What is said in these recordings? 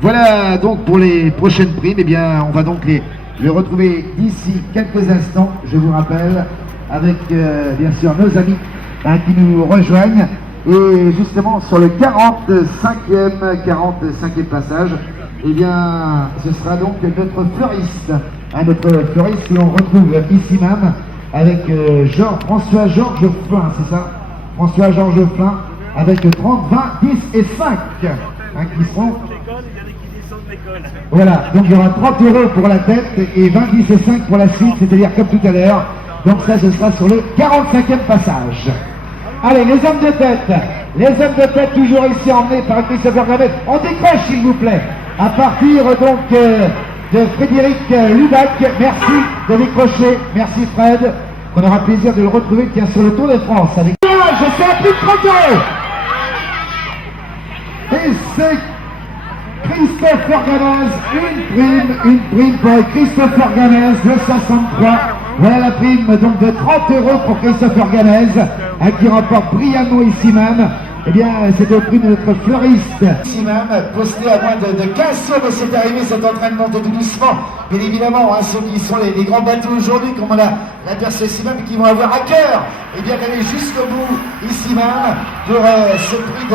Voilà donc pour les prochaines primes, eh bien on va donc les retrouver d'ici quelques instants, je vous rappelle, avec bien sûr nos amis qui nous rejoignent. Et justement sur le 45e passage, eh bien ce sera donc notre fleuriste, notre fleuriste que l'on retrouve ici même avec François-Georges Flin, c'est ça? François-Georges Flin avec 30, 20, 10 et 5 qui sont... Voilà, donc il y aura 30 € pour la tête et 20, 10 et 5 pour la suite, c'est-à-dire comme tout à l'heure. Donc ça, ce sera sur le 45e passage. Allez, les hommes de tête toujours ici emmenés par Christopher Gamet. On décroche s'il vous plaît, à partir donc de Frédéric Lubac. Merci de décrocher, merci Fred. On aura plaisir de le retrouver tiens, sur le Tour de France. Avec... Je sais plus de 30 €. Et c'est Christopher Gamez, une prime pour Christopher Gamez de 63. Voilà la prime donc de 30 € pour Christopher Gamez, qui remporte brillamment ici même. Eh bien, c'est le prix de notre fleuriste. Ici même, posté à moins de 15 tours de cette arrivée, cet entraînement de tout doucement. Bien évidemment, ceux qui sont les grands bateaux aujourd'hui, comme on l'a aperçu ici même, qui vont avoir à cœur d'aller jusqu'au bout ici même pour ce prix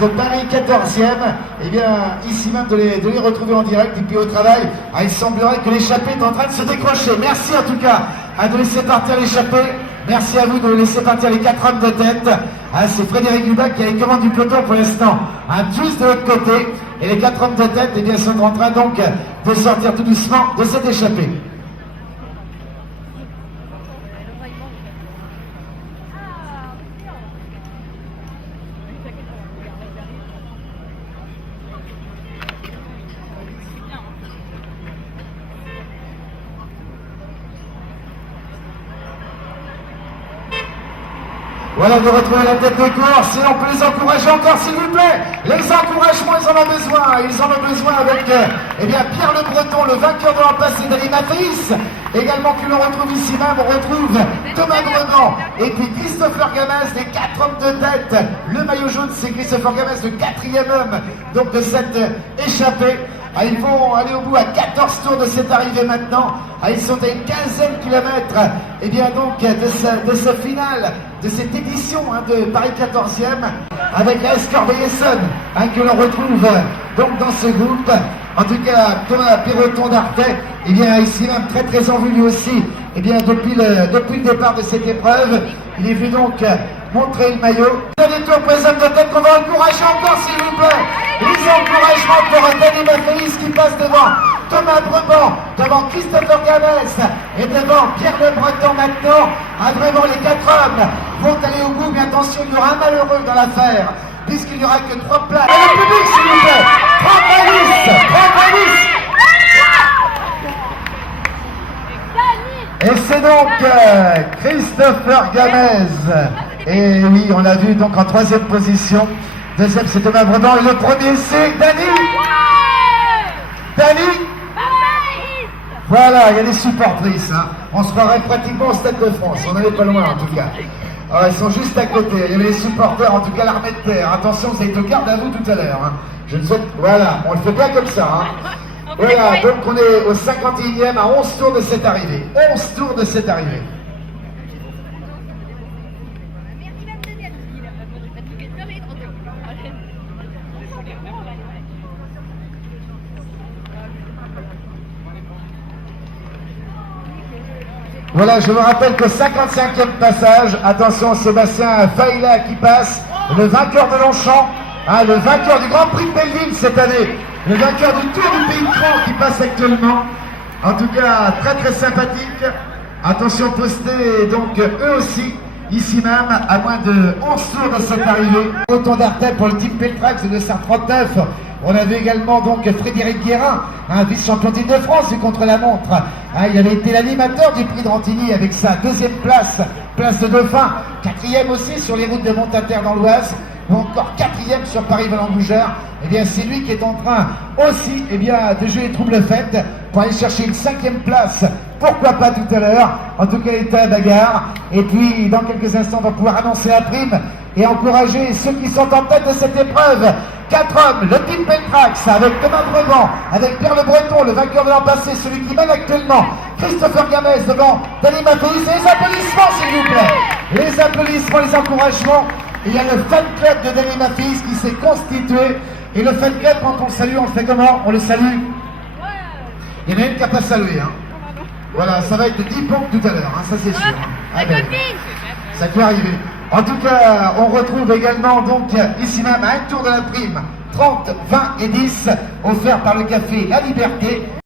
de Paris 14e. Eh bien, ici même de les retrouver en direct. Et puis au travail, il semblerait que l'échappée est en train de se décrocher. Merci en tout cas de laisser partir l'échappée. Merci à vous de laisser partir les 4 hommes de tête. C'est Frédéric Lubac qui a les commandes du peloton pour l'instant. Juste de l'autre côté. Et les 4 hommes de tête eh bien, sont en train donc de sortir tout doucement de cette échappée. Voilà, de retrouver la tête de course et on peut les encourager encore s'il vous plaît. Les encouragements, ils en ont besoin. Ils en ont besoin avec eh bien, Pierre Le Breton, le vainqueur de l'an passé d'Ali Mathéis. Également que l'on retrouve ici même, on retrouve Thomas Gregan et puis Christopher Gamez, les 4 hommes de tête. Le maillot jaune, c'est Christopher Gamez, le 4e homme donc, de cette échappée. Ils vont aller au bout à 14 tours de cette arrivée maintenant. Ils sont à une 15e de kilomètres et bien donc de ce final, de cette édition de Paris 14e avec la S Corbeil-Essonnes que l'on retrouve donc dans ce groupe. En tout cas, Thomas Perroton d'Artet, et bien ici même très en vue lui aussi, et bien depuis le départ de cette épreuve, il est venu donc montrer le maillot. Dernier tour pour les hommes de tête qu'on va encourager encore s'il vous plaît. Les encouragements pour Dani Mathéis qui passe devant Thomas Breban, devant Christopher Gamez et devant Pierre Le Breton maintenant. Vraiment les 4 hommes vont aller au bout, mais attention, il y aura un malheureux dans l'affaire, puisqu'il n'y aura que 3 places. Et le public s'il vous plaît, 30 Et c'est donc Christopher Gamez. Et oui, on l'a vu donc en 3e position. 2e c'est Thomas Breban et le premier c'est Dani. Voilà, il y a des supportrices. On se croirait pratiquement au Stade de France. On n'allait pas loin en tout cas. Ils sont juste à côté. Il y avait les supporters, en tout cas l'armée de terre. Attention, vous avez été au garde à vous tout à l'heure. Je ne sais. Voilà, on le fait bien comme ça. Voilà, donc on est au 51e à 11 tours de cette arrivée. 11 tours de cette arrivée. Voilà, je vous rappelle que 55e passage, attention Sébastien Faïla qui passe, le vainqueur de Longchamp, le vainqueur du Grand Prix de Belleville cette année, le vainqueur du Tour du Pays de Cran qui passe actuellement. En tout cas, très sympathique. Attention posté, donc eux aussi, ici même, à moins de 11 tours de cette arrivée. Autant d'Artet pour le team Peltrax de 39. On avait également donc Frédéric Guérin, vice-champion de France contre la montre. Il avait été l'animateur du prix de Rantigny avec sa 2e place, place de Dauphin, 4e aussi sur les routes de Montaterre dans l'Oise, ou encore 4e sur Paris-Vallon-Bougère. Eh bien, c'est lui qui est en train aussi de jouer les troubles fêtes pour aller chercher une 5e place. Pourquoi pas tout à l'heure. En tout cas, il était à la bagarre. Et puis, dans quelques instants, on va pouvoir annoncer la prime et encourager ceux qui sont en tête de cette épreuve. 4 hommes, le team Peltrax avec Thomas Brevant, avec Pierre Le Breton, le vainqueur de l'an passé, celui qui mène actuellement, Christopher Gamès devant Dani Mathéis. Et les applaudissements s'il vous plaît. Les applaudissements, les encouragements. Il y a le fan club de Dani Mathéis qui s'est constitué. Et le fan club, quand on le salue, on le fait comment? On le salue. Il y en a une qui n'a pas salué. Hein. Voilà, ça va être 10 pompes tout à l'heure, hein, ça c'est sûr. Hein. Ah ben, ça peut arriver. En tout cas, on retrouve également donc ici même un tour de la prime 30, 20 et 10 offert par le café La Liberté.